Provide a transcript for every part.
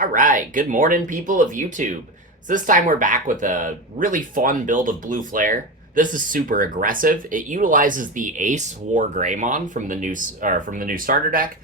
Alright, good morning, people of YouTube. So this time we're back with a really fun build of Blue Flare. This is super aggressive. It utilizes the Ace WarGreymon from the new starter deck,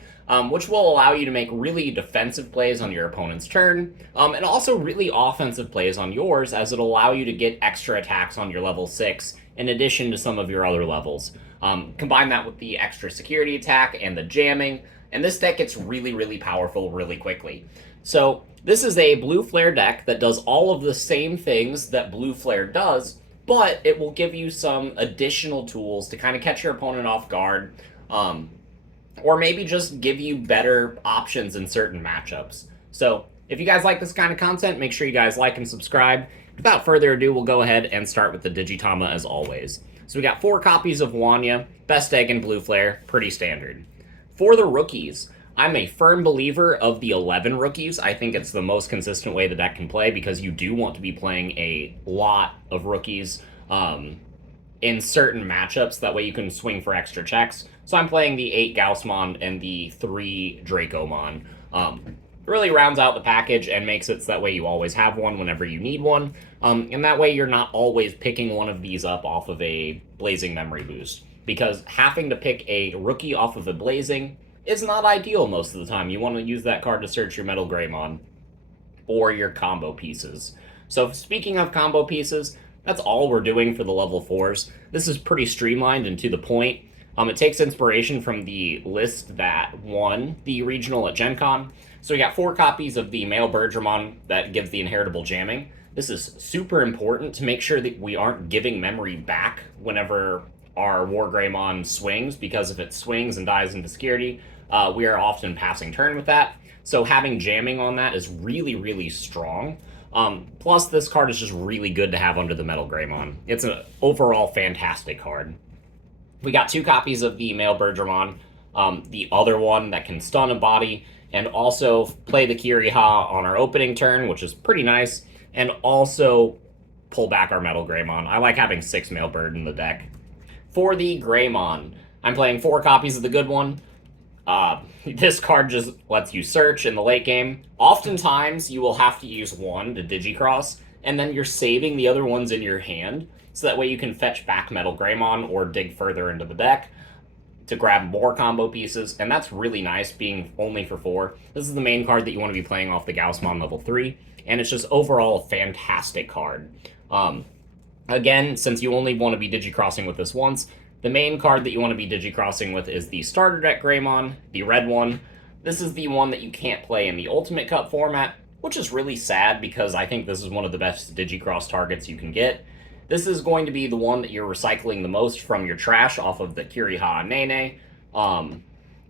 which will allow you to make really defensive plays on your opponent's turn, and also really offensive plays on yours, as it'll allow you to get extra attacks on your level 6 in addition to some of your other levels. Combine that with the extra security attack and the jamming, and this deck gets really, really powerful really quickly. So this is a Blue Flare deck that does all of the same things that Blue Flare does, but it will give you some additional tools to kind of catch your opponent off guard, or maybe just give you better options in certain matchups. So if you guys like this kind of content, make sure you guys like and subscribe. Without further ado, we'll go ahead and start with the Digitama as always. So we got 4 copies of Wanya, best egg in Blue Flare, pretty standard. For the rookies, I'm a firm believer of the 11 rookies. I think it's the most consistent way the deck can play because you do want to be playing a lot of rookies in certain matchups. That way you can swing for extra checks. So I'm playing the 8 Gaussmon and the 3 Dracomon. Really rounds out the package and makes it so that way you always have one whenever you need one. And that way you're not always picking one of these up off of a Blazing Memory Boost. Because having to pick a rookie off of a Blazing is not ideal most of the time. You want to use that card to search your Metal Greymon or your combo pieces. So speaking of combo pieces, that's all we're doing for the level 4s. This is pretty streamlined and to the point. It takes inspiration from the list that won the regional at Gen Con. So we got 4 copies of the male WarGreymon that gives the inheritable jamming. This is super important to make sure that we aren't giving memory back whenever our WarGreymon swings, because if it swings and dies into security, we are often passing turn with that. So having jamming on that is really, really strong. Plus, this card is just really good to have under the Metal Greymon. It's an overall fantastic card. We got 2 copies of the male WarGreymon, the other one that can stun a body, and also play the Kiriha on our opening turn, which is pretty nice, and also pull back our Metal Greymon. I like having 6 male bird in the deck. For the Greymon, I'm playing 4 copies of the good one. This card just lets you search in the late game. Oftentimes, you will have to use one to Digicross, and then you're saving the other ones in your hand, so that way you can fetch back Metal Greymon or dig further into the deck to grab more combo pieces, and that's really nice, being only for 4. This is the main card that you want to be playing off the Gaussmon level 3, and it's just overall a fantastic card. Again, since you only want to be Digicrossing with this once, the main card that you want to be Digicrossing with is the starter deck Greymon, the red one. This is the one that you can't play in the Ultimate Cup format, which is really sad because I think this is one of the best Digicross targets you can get. This is going to be the one that you're recycling the most from your trash off of the Kiriha Nene.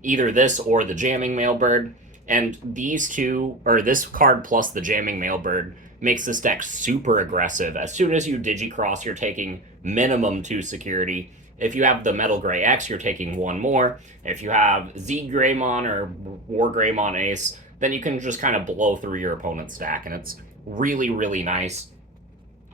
Either this or the Jamming Mailbird. And these two, or this card plus the Jamming Mailbird, makes this deck super aggressive. As soon as you Digicross, you're taking minimum 2 security. If you have the Metal Grey X, you're taking 1 more. If you have Z Greymon or WarGreymon Ace, then you can just kind of blow through your opponent's stack, and it's really, really nice.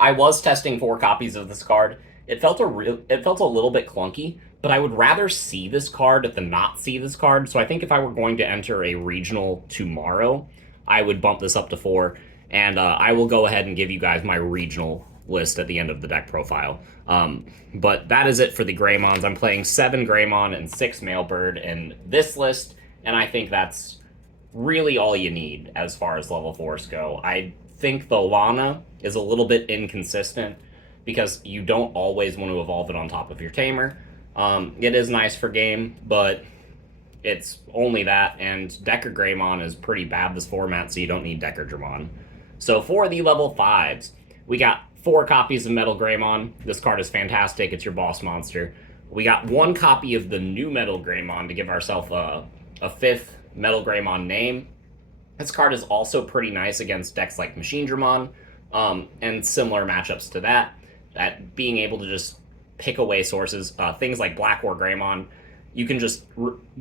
I was testing 4 copies of this card. It felt a little bit clunky, but I would rather see this card than not see this card. So I think if I were going to enter a regional tomorrow, I would bump this up to 4. And I will go ahead and give you guys my regional list at the end of the deck profile. But that is it for the Greymons. I'm playing 7 Greymon and 6 Mailbird in this list, and I think that's really all you need as far as level 4s go. I think the Lana is a little bit inconsistent because you don't always want to evolve it on top of your Tamer. It is nice for game, but it's only that, and Decker Greymon is pretty bad this format, so you don't need Decker Dramon. So for the level 5s, we got 4 copies of Metal Greymon. This card is fantastic. It's your boss monster. We got 1 copy of the new Metal Greymon to give ourselves a 5th Metal Greymon name. This card is also pretty nice against decks like Machine Dramon, and similar matchups to that. That being able to just pick away sources, things like Black WarGreymon, you can just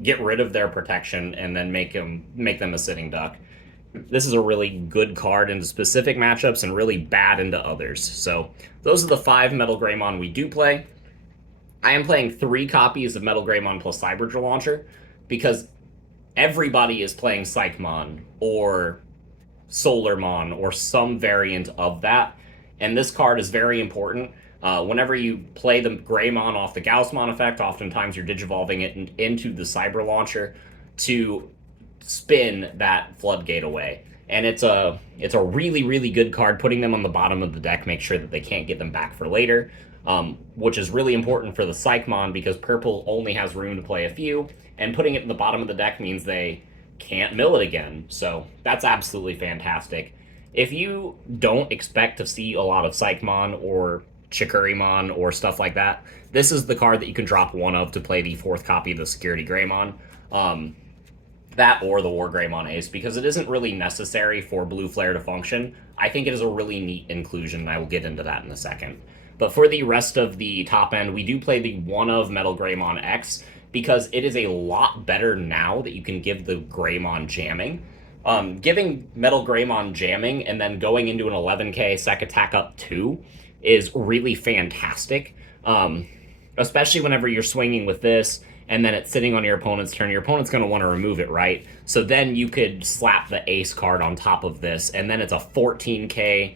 get rid of their protection and then make them a sitting duck. This is a really good card into specific matchups and really bad into others. So those are the 5 Metal Greymon we do play. I am playing 3 copies of Metal Greymon plus Cyberger Launcher because everybody is playing Psychmon or Solarmon or some variant of that. And this card is very important. Whenever you play the Greymon off the Gaussmon effect, oftentimes you're digivolving it into the Cyber Launcher to spin that floodgate away. And it's a really, really good card. Putting them on the bottom of the deck makes sure that they can't get them back for later, which is really important for the Psychmon because purple only has room to play a few, and putting it in the bottom of the deck means they can't mill it again. So that's absolutely fantastic. If you don't expect to see a lot of Psychmon or Chikurimon or stuff like that, this is the card that you can drop one of to play the fourth copy of the Security Greymon. That or the WarGreymon Ace, because it isn't really necessary for Blue Flare to function. I think it is a really neat inclusion, and I will get into that in a second. But for the rest of the top end, we do play the one of Metal Greymon X, because it is a lot better now that you can give the Greymon jamming. Giving Metal Greymon jamming and then going into an 11k sec attack up 2 is really fantastic, especially whenever you're swinging with this and then it's sitting on your opponent's turn. Your opponent's going to want to remove it, right? So then you could slap the ace card on top of this, and then it's a 14k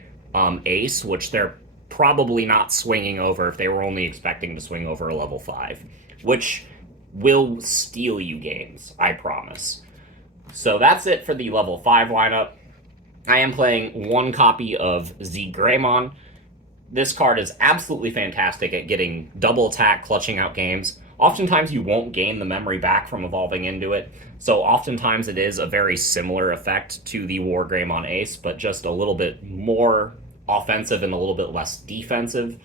ace, which they're probably not swinging over if they were only expecting to swing over a level 5, which will steal you games, I promise. So that's it for the level 5 lineup. I am playing one copy of Greymon. This card is absolutely fantastic at getting double attack, clutching out games. Oftentimes you won't gain the memory back from evolving into it, so oftentimes it is a very similar effect to the WarGreymon Ace, but just a little bit more offensive and a little bit less defensive.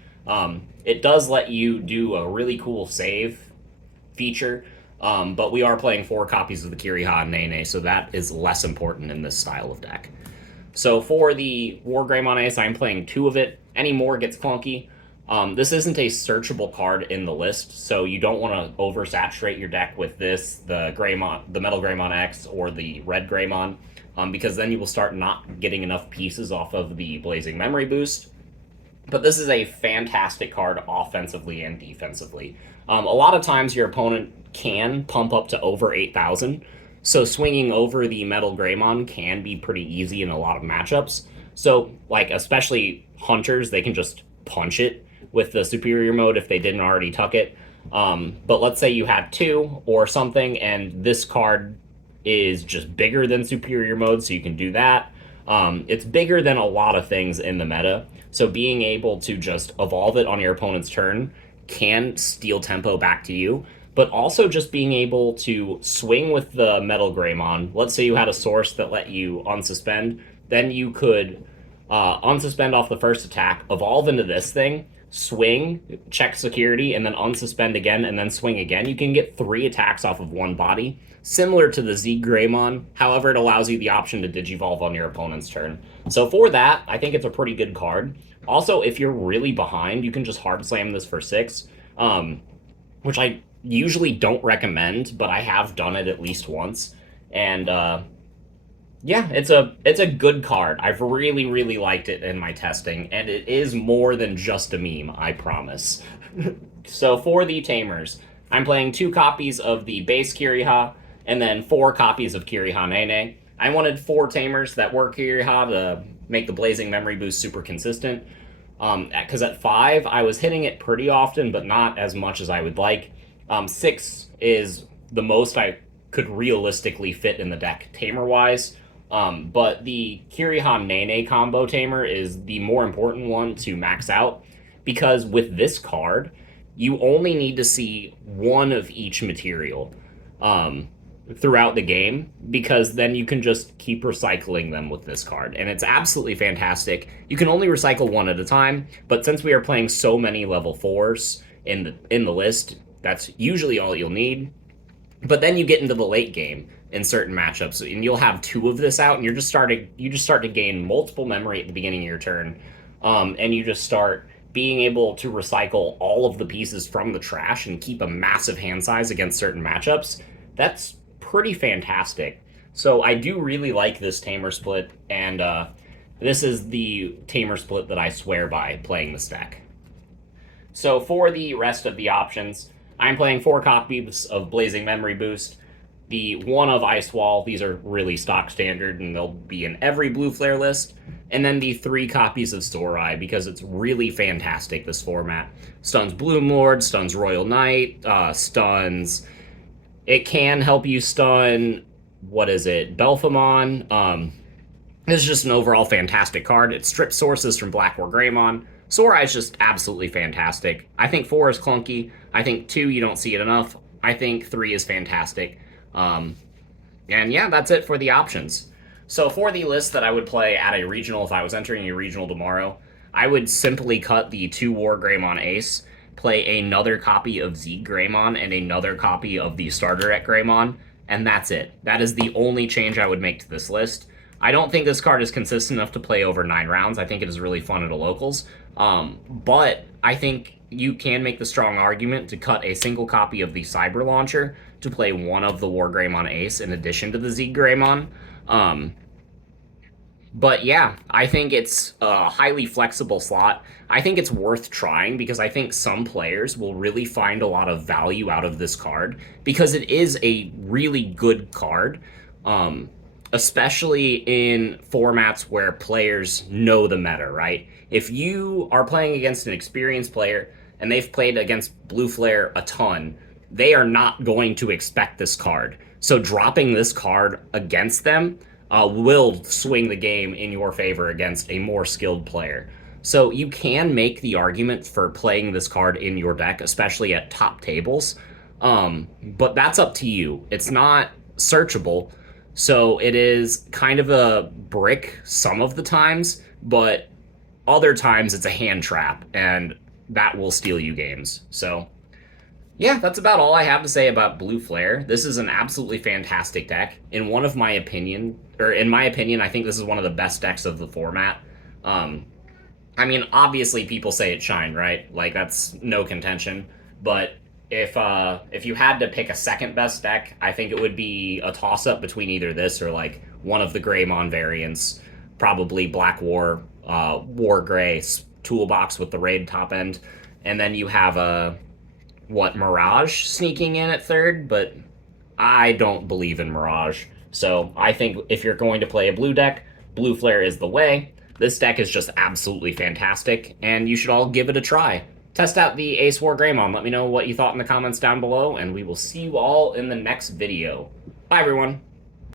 It does let you do a really cool save feature, but we are playing 4 copies of the Kiriha and Nene, so that is less important in this style of deck. So for the WarGreymon Ace, I'm playing 2 of it. Any more gets clunky. This isn't a searchable card in the list, so you don't want to oversaturate your deck with this, the Metal Greymon X, or the Red Greymon, because then you will start not getting enough pieces off of the Blazing Memory boost. But this is a fantastic card offensively and defensively. A lot of times your opponent can pump up to over 8,000, so swinging over the Metal Greymon can be pretty easy in a lot of matchups. So, like, especially Hunters, they can just punch it with the superior mode if they didn't already tuck it. But let's say you had 2 or something, and this card is just bigger than superior mode, so you can do that. It's bigger than a lot of things in the meta, so being able to just evolve it on your opponent's turn can steal tempo back to you, but also just being able to swing with the Metal Greymon. Let's say you had a source that let you unsuspend, then you could unsuspend off the first attack, evolve into this thing, swing, check security, and then unsuspend again, and then swing again. You can get 3 attacks off of one body, similar to the Greymon. However, it allows you the option to digivolve on your opponent's turn. So for that, I think it's a pretty good card. Also, if you're really behind, you can just hard slam this for 6, which I usually don't recommend, but I have done it at least once. And yeah, it's a good card. I've really, really liked it in my testing, and it is more than just a meme, I promise. So for the Tamers, I'm playing 2 copies of the base Kiriha, and then 4 copies of Kiriha Nene. I wanted 4 Tamers that were Kiriha to make the Blazing Memory boost super consistent, because at 5, I was hitting it pretty often, but not as much as I would like. 6 is the most I could realistically fit in the deck Tamer-wise. But the Kiriha Nene combo Tamer is the more important one to max out, because with this card, you only need to see 1 of each material throughout the game, because then you can just keep recycling them with this card, and it's absolutely fantastic. You can only recycle 1 at a time, but since we are playing so many level 4s in the list, that's usually all you'll need. But then you get into the late game in certain matchups, and you'll have 2 of this out, and you just start to gain multiple memory at the beginning of your turn, and you just start being able to recycle all of the pieces from the trash and keep a massive hand size against certain matchups. That's pretty fantastic. So I do really like this Tamer split, and this is the Tamer split that I swear by playing this deck. So for the rest of the options, I'm playing 4 copies of Blazing Memory Boost. the one of Ice Wall. These are really stock standard, and they'll be in every blue flare list. And then the 3 copies of Storai, because it's really fantastic, this format. Stuns Bloom Lord, stuns Royal Knight, stuns... It can help you stun... What is it? Belphamon. This is just an overall fantastic card. It strips sources from Black WarGreymon. Storai is just absolutely fantastic. I think 4 is clunky. I think 2, you don't see it enough. I think 3 is fantastic. And yeah, that's it for the options. So for the list that I would play at a regional, if I was entering a regional tomorrow, I would simply cut the 2 WarGreymon Ace, play another copy of Greymon, and another copy of the starter deck Greymon, and that's it. That is the only change I would make to this list. I don't think this card is consistent enough to play over 9 rounds. I think it is really fun at a locals. But I think you can make the strong argument to cut a single copy of the Cyber Launcher to play one of the WarGreymon Ace in addition to the Greymon. But yeah, I think it's a highly flexible slot. I think it's worth trying because I think some players will really find a lot of value out of this card because it is a really good card, especially in formats where players know the meta, right? If you are playing against an experienced player and they've played against Blue Flare a ton, they are not going to expect this card. So dropping this card against them will swing the game in your favor against a more skilled player. So you can make the argument for playing this card in your deck, especially at top tables, but that's up to you. It's not searchable, so it is kind of a brick some of the times, but other times it's a hand trap, and that will steal you games. So yeah, that's about all I have to say about Blue Flare. This is an absolutely fantastic deck. In my opinion, I think this is one of the best decks of the format. I mean, obviously people say it shined, right? Like, that's no contention. But if you had to pick a second best deck, I think it would be a toss-up between either this or, like, one of the Greymon variants. Probably Black War, War Grey toolbox with the Raid top end. And then you have Mirage sneaking in at third, but I don't believe in Mirage. So I think if you're going to play a blue deck, Blue Flare is the way. This deck is just absolutely fantastic, and you should all give it a try. Test out the Ace WarGreymon. Let me know what you thought in the comments down below, and we will see you all in the next video. Bye, everyone.